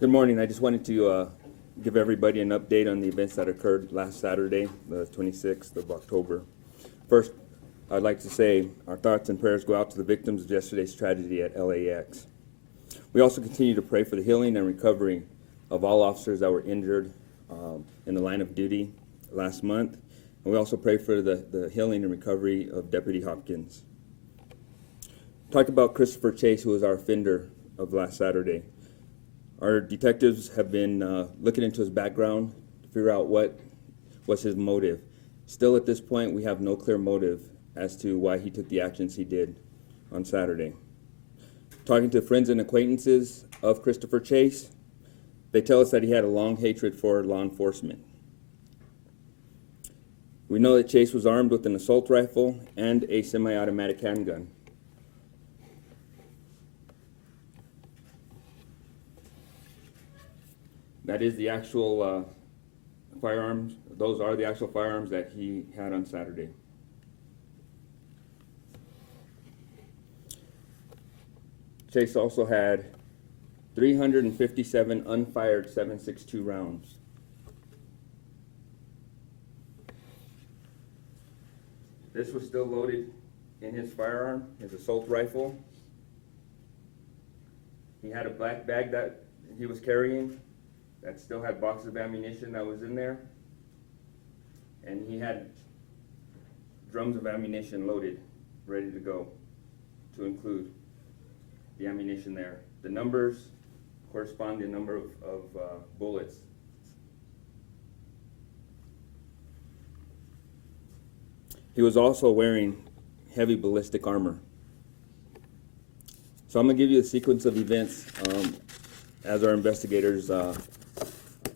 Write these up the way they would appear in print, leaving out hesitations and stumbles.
Good morning. I just wanted to give everybody an update on the events that occurred last Saturday, the 26th of October. First, I'd like to say our thoughts and prayers go out to the victims of yesterday's tragedy at LAX. We also continue to pray for the healing and recovery of all officers that were injured in the line of duty last month. And we also pray for the healing and recovery of Deputy Hopkins. Talked about Christopher Chase, who was our offender of last Saturday. Our detectives have been looking into his background to figure out what was his motive. Still at this point, we have no clear motive as to why he took the actions he did on Saturday. Talking to friends and acquaintances of Christopher Chase, they tell us that he had a long hatred for law enforcement. We know that Chase was armed with an assault rifle and a semi-automatic handgun. That is the actual firearms. Those are the actual firearms that he had on Saturday. Chase also had 357 unfired .7.62 rounds. This was still loaded in his firearm, his assault rifle. He had a black bag that he was carrying that still had boxes of ammunition that was in there. And he had drums of ammunition loaded, ready to go, to include the ammunition there. The numbers correspond to the number of bullets. He was also wearing heavy ballistic armor. So I'm going to give you a sequence of events as our investigators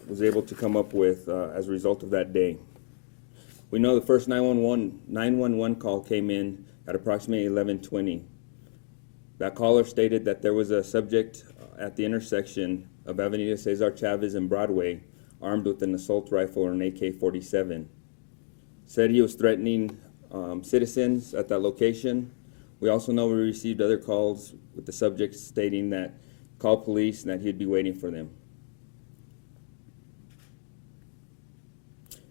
was able to come up with as a result of that day. We know the first 911 call came in at approximately 11:20. That caller stated that there was a subject at the intersection of Avenida Cesar Chavez and Broadway armed with an assault rifle or an AK-47. Said he was threatening citizens at that location. We also know we received other calls with the subject stating that call police and that he'd be waiting for them.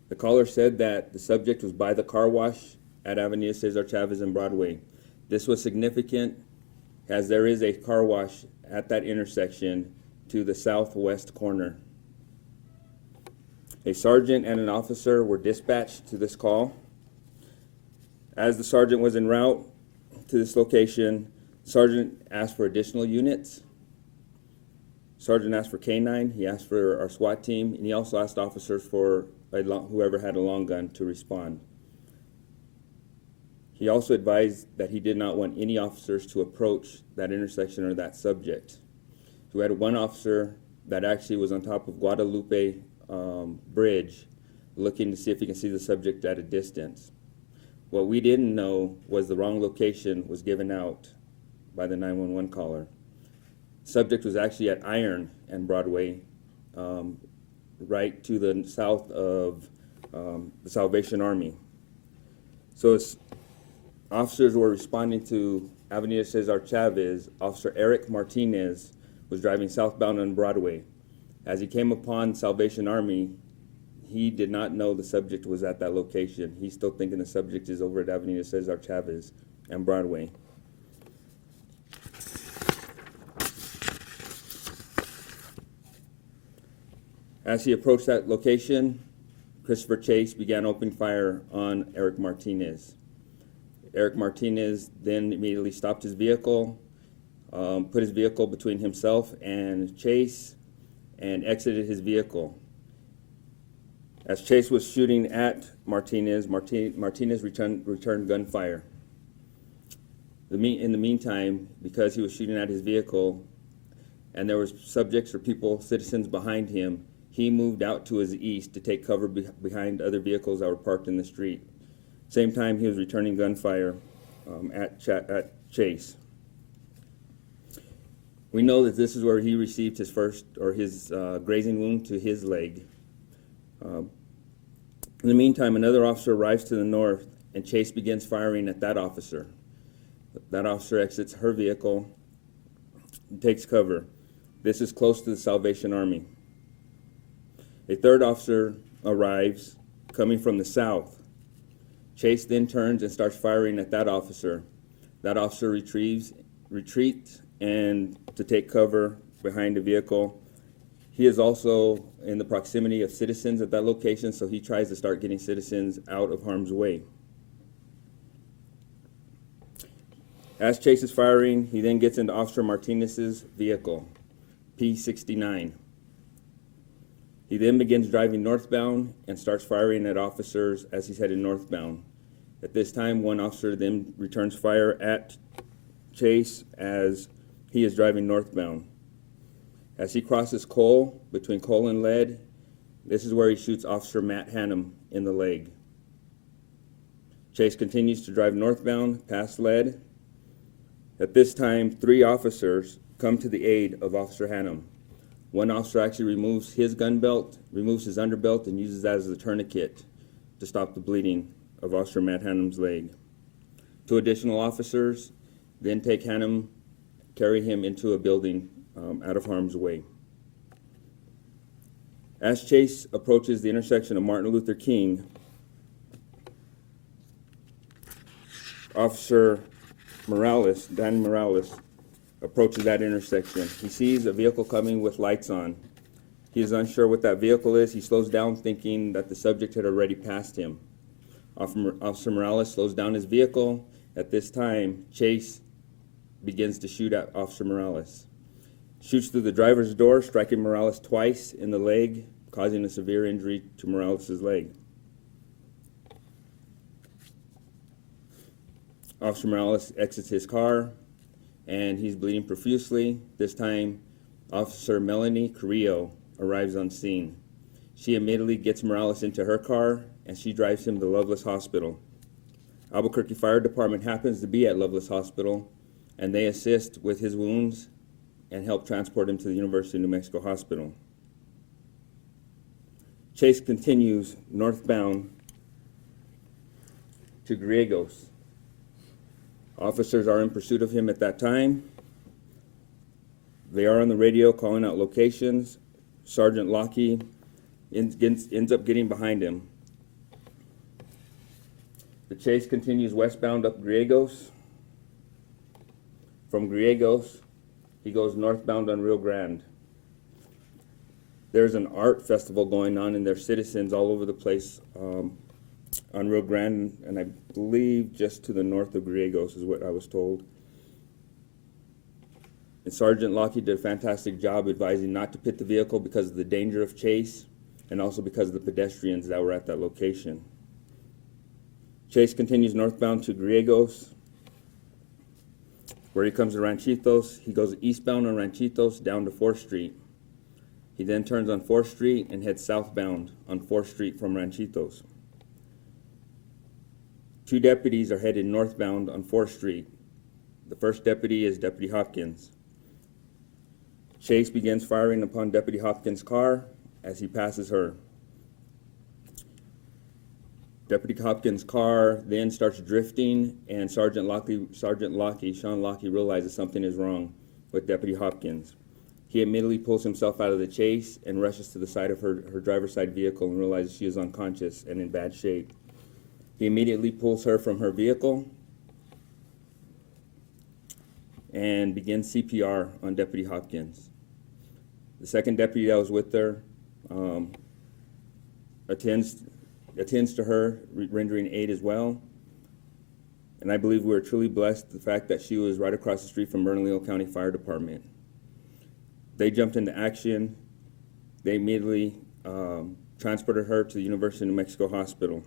The caller said that the subject was by the car wash at Avenida Cesar Chavez and Broadway. This was significant as there is a car wash at that intersection to the southwest corner. A sergeant and an officer were dispatched to this call. As the sergeant was en route to this location, the sergeant asked for additional units. Sergeant asked for K-9, he asked for our SWAT team, and he also asked officers for whoever had a long gun to respond. He also advised that he did not want any officers to approach that intersection or that subject. We had one officer that actually was on top of Guadalupe Bridge looking to see if he can see the subject at a distance. What we didn't know was the wrong location was given out by the 911 caller. The subject was actually at Iron and Broadway, right to the south of the Salvation Army. So as officers were responding to Avenida Cesar Chavez, Officer Eric Martinez was driving southbound on Broadway. As he came upon Salvation Army, he did not know the subject was at that location. He's still thinking the subject is over at Avenida Cesar Chavez and Broadway. As he approached that location, Christopher Chase began opening fire on Eric Martinez. Eric Martinez then immediately stopped his vehicle, put his vehicle between himself and Chase, and exited his vehicle. As Chase was shooting at Martinez, Martinez returned gunfire. In the meantime, because he was shooting at his vehicle and there was subjects or people, citizens behind him, he moved out to his east to take cover behind other vehicles that were parked in the street. Same time, he was returning gunfire at Chase. We know that this is where he received his first, or his grazing wound to his leg. In the meantime, another officer arrives to the north, and Chase begins firing at that officer. That officer exits her vehicle and takes cover. This is close to the Salvation Army. A third officer arrives, coming from the south. Chase then turns and starts firing at that officer. That officer retreats, and to take cover behind the vehicle. He is also in the proximity of citizens at that location, so he tries to start getting citizens out of harm's way. As Chase is firing, he then gets into Officer Martinez's vehicle, P69. He then begins driving northbound and starts firing at officers as he's headed northbound. At this time, one officer then returns fire at Chase as he is driving northbound. As he crosses Cole, between Cole and Lead, this is where he shoots Officer Matt Hannum in the leg. Chase continues to drive northbound past Lead. At this time, 3 officers come to the aid of Officer Hannum. One officer actually removes his gun belt, removes his underbelt, and uses that as a tourniquet to stop the bleeding of Officer Matt Hannum's leg. 2 additional officers then take Hannum, carry him into a building out of harm's way. As Chase approaches the intersection of Martin Luther King, Officer Morales, Dan Morales, approaches that intersection. He sees a vehicle coming with lights on. He is unsure what that vehicle is. He slows down thinking that the subject had already passed him. Officer Morales slows down his vehicle. At this time, Chase begins to shoot at Officer Morales. Shoots through the driver's door, striking Morales twice in the leg, causing a severe injury to Morales' leg. Officer Morales exits his car, and he's bleeding profusely. This time, Officer Melanie Carrillo arrives on scene. She immediately gets Morales into her car, and she drives him to Loveless Hospital. Albuquerque Fire Department happens to be at Loveless Hospital, and they assist with his wounds and help transport him to the University of New Mexico Hospital. Chase continues northbound to Griegos. Officers are in pursuit of him at that time. They are on the radio calling out locations. Sergeant Lockie ends up getting behind him. The chase continues westbound up Griegos. From Griegos, he goes northbound on Rio Grande. There's an art festival going on, and there's citizens all over the place on Rio Grande, and I believe just to the north of Griegos is what I was told. And Sergeant Lockie did a fantastic job advising not to pit the vehicle because of the danger of chase and also because of the pedestrians that were at that location. Chase continues northbound to Griegos, where he comes to Ranchitos. He goes eastbound on Ranchitos down to 4th Street. He then turns on 4th Street and heads southbound on 4th Street from Ranchitos. 2 deputies are headed northbound on 4th Street. The first deputy is Deputy Hopkins. Chase begins firing upon Deputy Hopkins' car as he passes her. Deputy Hopkins' car then starts drifting, and Sean Lockie realizes something is wrong with Deputy Hopkins. He immediately pulls himself out of the chase and rushes to the side of her driver's side vehicle and realizes she is unconscious and in bad shape. He immediately pulls her from her vehicle and begins CPR on Deputy Hopkins. The second deputy that was with her attends to her, rendering aid as well. And I believe we were truly blessed the fact that she was right across the street from Bernalillo County Fire Department. They jumped into action. They immediately transported her to the University of New Mexico Hospital.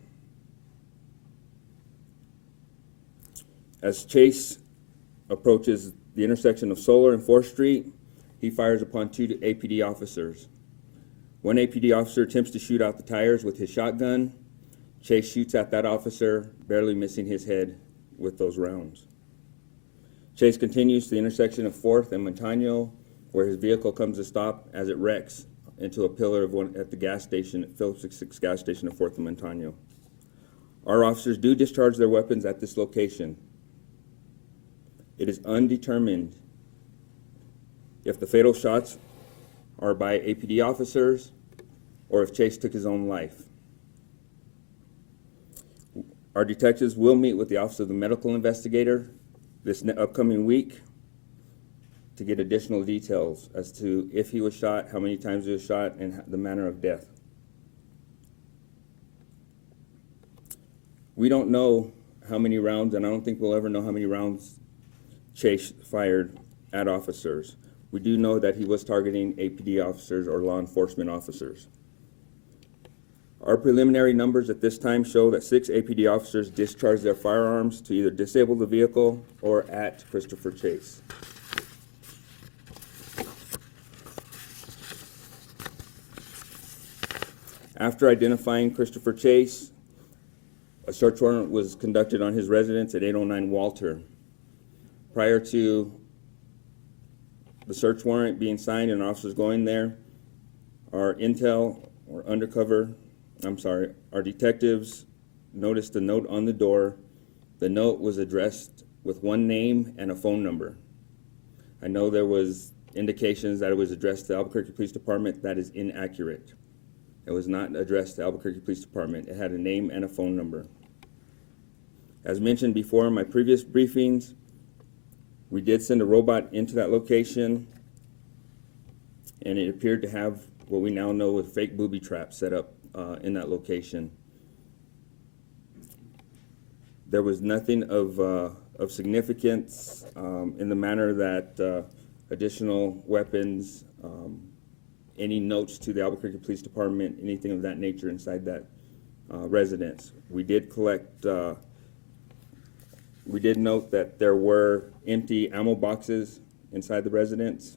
As Chase approaches the intersection of Solar and 4th Street, he fires upon 2 APD officers. One APD officer attempts to shoot out the tires with his shotgun. Chase shoots at that officer, barely missing his head with those rounds. Chase continues to the intersection of 4th and Montano, where his vehicle comes to stop as it wrecks into a pillar at the gas station, at Phillips 66 gas station of 4th and Montano. Our officers do discharge their weapons at this location. It is undetermined if the fatal shots or by APD officers, or if Chase took his own life. Our detectives will meet with the Office of the Medical Investigator this upcoming week to get additional details as to if he was shot, how many times he was shot, and the manner of death. We don't know how many rounds, and I don't think we'll ever know how many rounds Chase fired at officers. We do know that he was targeting APD officers or law enforcement officers. Our preliminary numbers at this time show that 6 APD officers discharged their firearms to either disable the vehicle or at Christopher Chase. After identifying Christopher Chase, a search warrant was conducted on his residence at 809 Walter. Prior to the search warrant being signed and officers going there, our detectives noticed a note on the door. The note was addressed with one name and a phone number. I know there was indications that it was addressed to Albuquerque Police Department. That is inaccurate. It was not addressed to Albuquerque Police Department. It had a name and a phone number. As mentioned before in my previous briefings, we did send a robot into that location, and it appeared to have what we now know with fake booby traps set up in that location. There was nothing of significance in the manner that additional weapons, any notes to the Albuquerque Police Department, anything of that nature inside that residence. We did collect, we did note that there were empty ammo boxes inside the residence,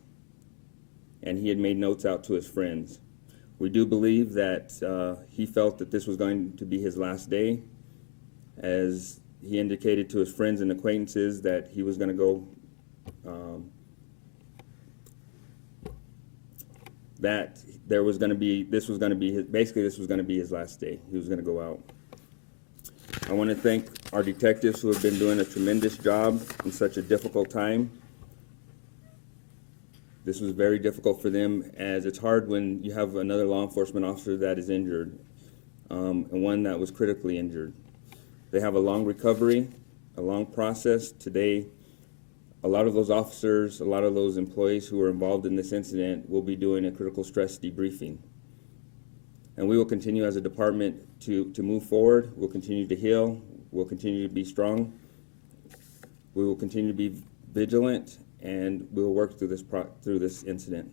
and he had made notes out to his friends. We do believe that he felt that this was going to be his last day, as he indicated to his friends and acquaintances that he was going to go, that there was going to be, this was going to be his, basically this was going to be his last day. He was going to go out. I want to thank our detectives who have been doing a tremendous job in such a difficult time. This was very difficult for them, as it's hard when you have another law enforcement officer that is injured, and one that was critically injured. They have a long recovery, a long process. Today, a lot of those officers, a lot of those employees who were involved in this incident will be doing a critical stress debriefing. And we will continue as a department to move forward. We'll continue to heal. We'll continue to be strong. We will continue to be vigilant, and we'll work through this incident.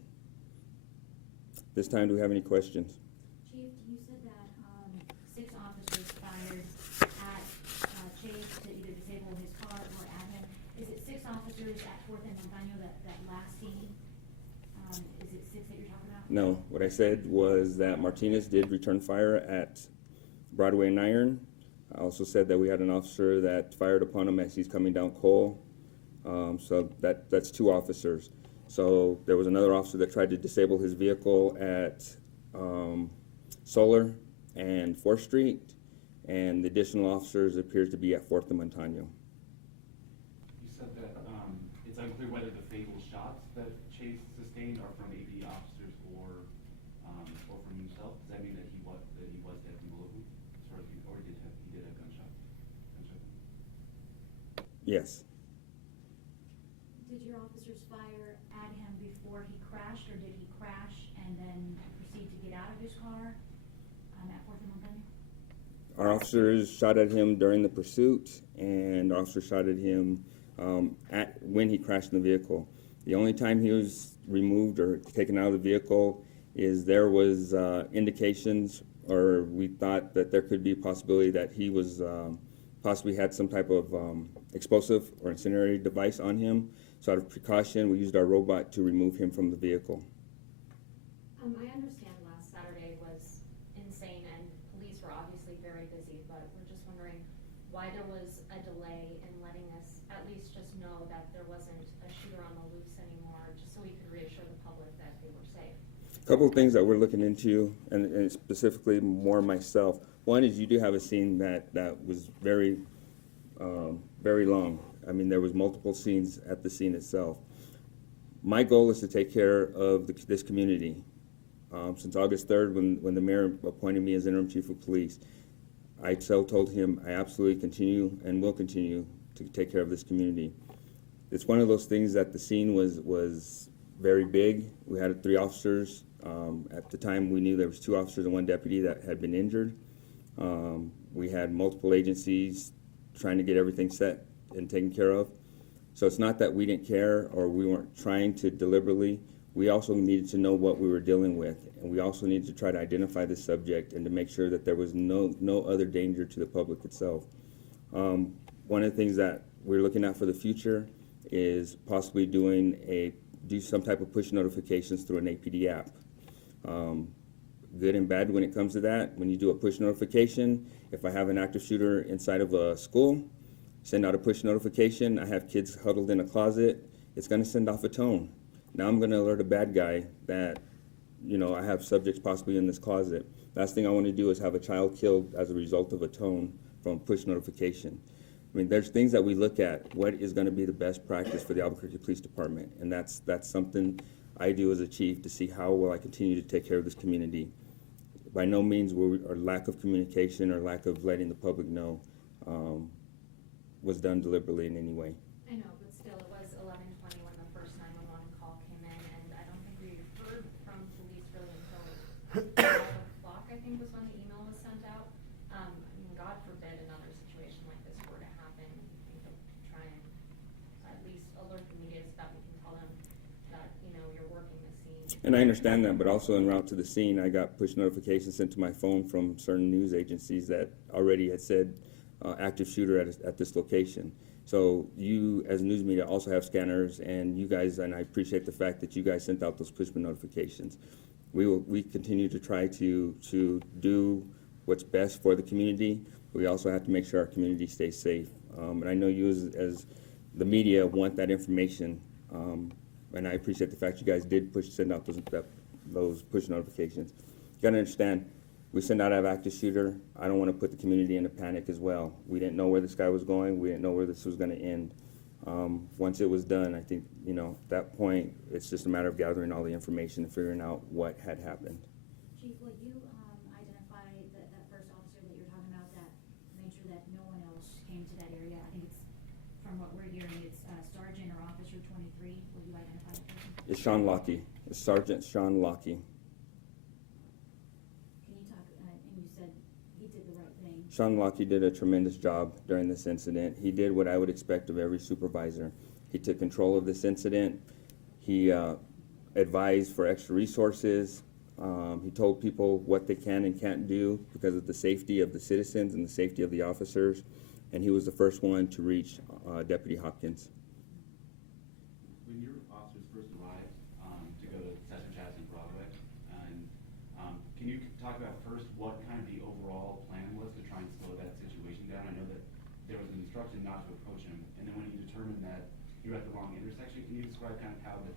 This time, do we have any questions? Chief, you said that 6 officers fired at Chase to either disable his car or at him. Is it 6 officers at 4th and Montano that last scene? Is it 6 that you're talking about? No. What I said was that Martinez did return fire at Broadway and Iron. I also said that we had an officer that fired upon him as he's coming down Cole. So that's 2 officers. So there was another officer that tried to disable his vehicle at Solar and 4th Street, and the additional officers appears to be at 4th and Montano. You said that it's unclear whether the fatal shots that Chase sustained are from APD officers or from himself. Does that mean that he was dead from below him, or he did have gunshot? Yes. Did your officers fire at him before he crashed, or did he crash and then proceed to get out of his car at 4th and Montano? Our officers shot at him during the pursuit, and officers shot at him when he crashed in the vehicle. The only time he was removed or taken out of the vehicle is there was indications, or we thought that there could be a possibility that he was possibly had some type of explosive or incendiary device on him. So out of precaution, we used our robot to remove him from the vehicle. I understand last Saturday was insane and police were obviously very busy, but we're just wondering why there was a delay in letting us at least just know that there wasn't a shooter on the loose anymore, just so we could reassure the public that they were safe. A couple of things that we're looking into, and specifically more myself. One is you do have a scene that was very, very long. I mean, there was multiple scenes at the scene itself. My goal is to take care of this community. Since August 3rd, when the mayor appointed me as interim chief of police, I told him I absolutely continue and will continue to take care of this community. It's one of those things that the scene was very big. We had 3 officers. At the time, we knew there was 2 officers and 1 deputy that had been injured. We had multiple agencies trying to get everything set and taken care of. So it's not that we didn't care or we weren't trying to deliberately. We also needed to know what we were dealing with, and we also needed to try to identify the subject and to make sure that there was no other danger to the public itself. One of the things that we're looking at for the future is possibly do some type of push notifications through an APD app. Good and bad when it comes to that. When you do a push notification, if I have an active shooter inside of a school, send out a push notification. I have kids huddled in a closet. It's going to send off a tone. Now I'm going to alert a bad guy that, you know, I have subjects possibly in this closet. Last thing I want to do is have a child killed as a result of a tone from push notification. I mean, there's things that we look at. What is going to be the best practice for the Albuquerque Police Department? And that's something I do as a chief to see how will I continue to take care of this community. By no means our lack of communication or lack of letting the public know was done deliberately in any way. I know, but still, it was 11:20 when the first 911 call came in, and I don't think we heard from police really until 12 o'clock, I think was when the email was sent out. I mean, God forbid another situation like this were to happen. We could try and at least alert the media so that we can tell them that, you know, you're working the scene. And I understand that, but also en route to the scene, I got push notifications sent to my phone from certain news agencies that already had said active shooter at this location. So you, as news media, also have scanners, and you guys, and I appreciate the fact that you guys sent out those push notifications. We continue to try to do what's best for the community. We also have to make sure our community stays safe. And I know you as the media want that information, and I appreciate the fact you guys did send out those push notifications. You gotta understand, we send out an active shooter. I don't want to put the community in a panic as well. We didn't know where this guy was going. We didn't know where this was going to end. Once it was done, I think, you know, at that point, it's just a matter of gathering all the information and figuring out what had happened. Chief, will you identify that first officer that you're talking about that made sure that no one else came to that area? I think it's, from what we're hearing, it's Sergeant or Officer 23. Will you identify the person? It's Sean Lockie. It's Sergeant Sean Lockie. Can you talk, and you said he did the right thing. Sean Lockie did a tremendous job during this incident. He did what I would expect of every supervisor. He took control of this incident. He advised for extra resources. He told people what they can and can't do because of the safety of the citizens and the safety of the officers. And he was the first one to reach Deputy Hopkins. When your officers first arrived to go to Cesar Chavez and Broadway, and can you talk about first what kind of the overall plan was to try and slow that situation down? I know that there was an instruction not to approach him, and then when you determined that you were at the wrong intersection, can you describe kind of how the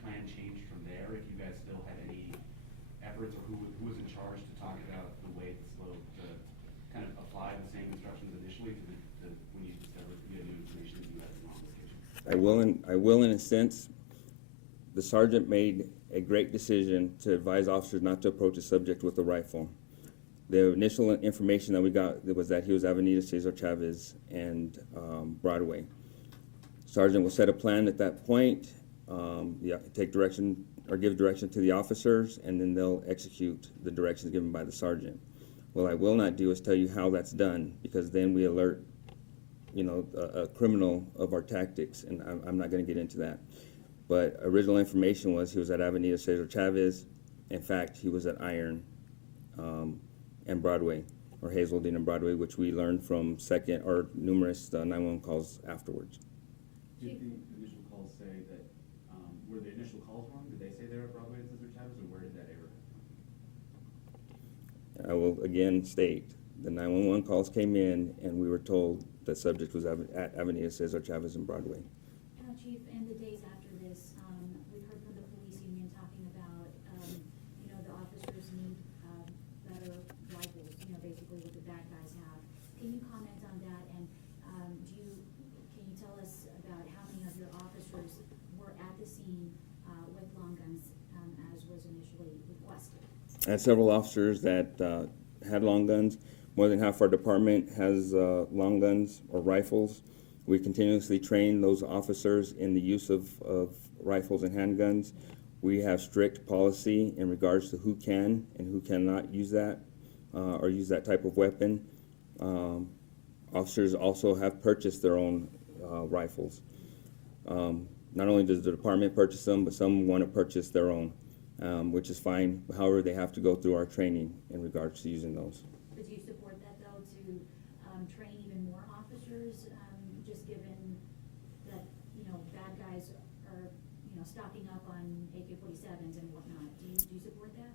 plan changed from there? If you guys still had any efforts, or who was in charge to talk about the way to kind of apply the same instructions initially to when you discovered you had new information that you had the wrong location? I will in a sense. The sergeant made a great decision to advise officers not to approach a subject with a rifle. The initial information that we got was that he was Avenida Cesar Chavez and Broadway. Sergeant will set a plan at that point, take direction or give direction to the officers, and then they'll execute the directions given by the sergeant. What I will not do is tell you how that's done, because then we alert, you know, a criminal of our tactics, and I'm not going to get into that. But original information was he was at Avenida Cesar Chavez. In fact, he was at Iron and Broadway, or Hazelden and Broadway, which we learned from numerous 911 calls afterwards. Did the initial calls say that, were the initial calls wrong? Did they say they were at Broadway and Cesar Chavez, or where did that error come from? I will again state, the 911 calls came in, and we were told the subject was at Avenida Cesar Chavez and Broadway. Chief, in the days after this, we've heard from the police union talking about, you know, the officers need better rifles, you know, basically what the bad guys have. Can you comment on that, and can you tell us about how many of your officers were at the scene I had several officers that had long guns. More than half our department has long guns or rifles. We continuously train those officers in the use of rifles and handguns. We have strict policy in regards to who can and who cannot use that or use that type of weapon. Officers also have purchased their own rifles. Not only does the department purchase them, but some want to purchase their own, which is fine. However, they have to go through our training in regards to using those. Would you support that though, to train even more officers, just given that, you know, bad guys are, you know, stocking up on AK-47s and whatnot? Do you support that?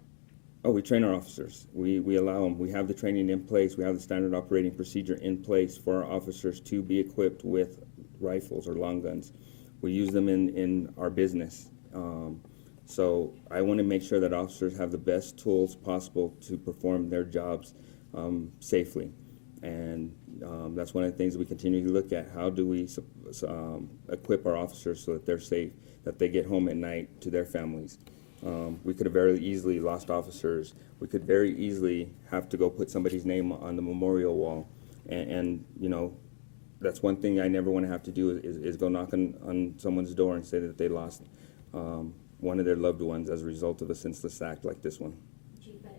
Oh, we train our officers. We allow them. We have the training in place. We have the standard operating procedure in place for our officers to be equipped with rifles or long guns. We use them in our business. So I want to make sure that officers have the best tools possible to perform their jobs safely. And that's one of the things we continue to look at. How do we equip our officers so that they're safe, that they get home at night to their families? We could have very easily lost officers. We could very easily have to go put somebody's name on the memorial wall. And you know, that's one thing I never want to have to do is go knock on someone's door and say that they lost one of their loved ones as a result of a senseless act like this one. Chief, but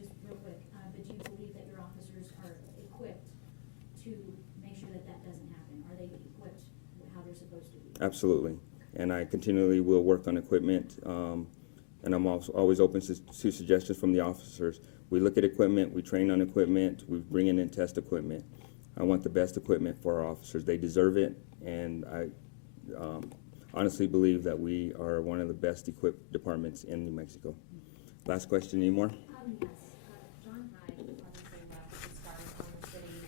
just real quick, but do you believe that your officers are equipped to make sure that that doesn't happen? Are they equipped how they're supposed to be? Absolutely. And I continually will work on equipment, and I'm also always open to suggestions from the officers. We look at equipment, we train on equipment, we bring in and test equipment. I want the best equipment for our officers. They deserve it, and I honestly believe that we are one of the best equipped departments in New Mexico. Last question, any more? Yes, John Hyde obviously left the start on the city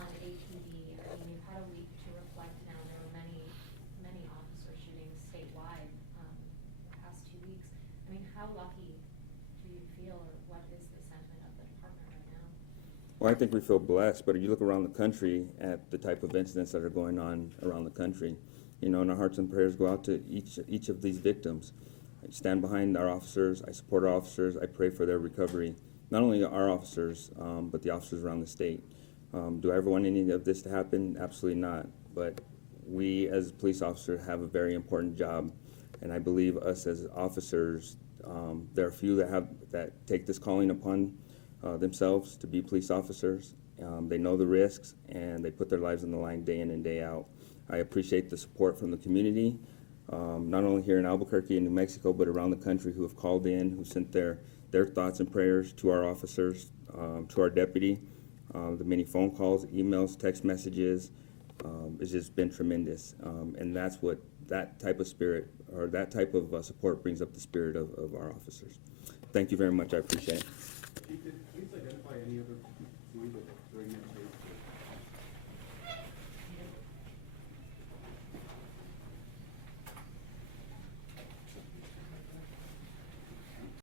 on APD. I mean, you've had a week to reflect now. There were many officer shootings statewide the past 2 weeks. I mean, how lucky do you feel, or what is the sentiment of the department right now? Well, I think we feel blessed, but if you look around the country at the type of incidents that are going on around the country, you know, and our hearts and prayers go out to each of these victims. I stand behind our officers, I support our officers, I pray for their recovery. Not only our officers, but the officers around the state. Do I ever want any of this to happen? Absolutely not. But we as police officers have a very important job, and I believe us as officers, there are few that take this calling upon themselves to be police officers. They know the risks, and they put their lives on the line day in and day out. I appreciate the support from the community, not only here in Albuquerque and New Mexico, but around the country, who have called in, who sent their thoughts and prayers to our officers, to our deputy. The many phone calls, emails, text messages, it's just been tremendous. And that's what that type of spirit, or that type of support brings up the spirit of our officers. Thank you very much, I appreciate it. Chief, please identify any other point during that tape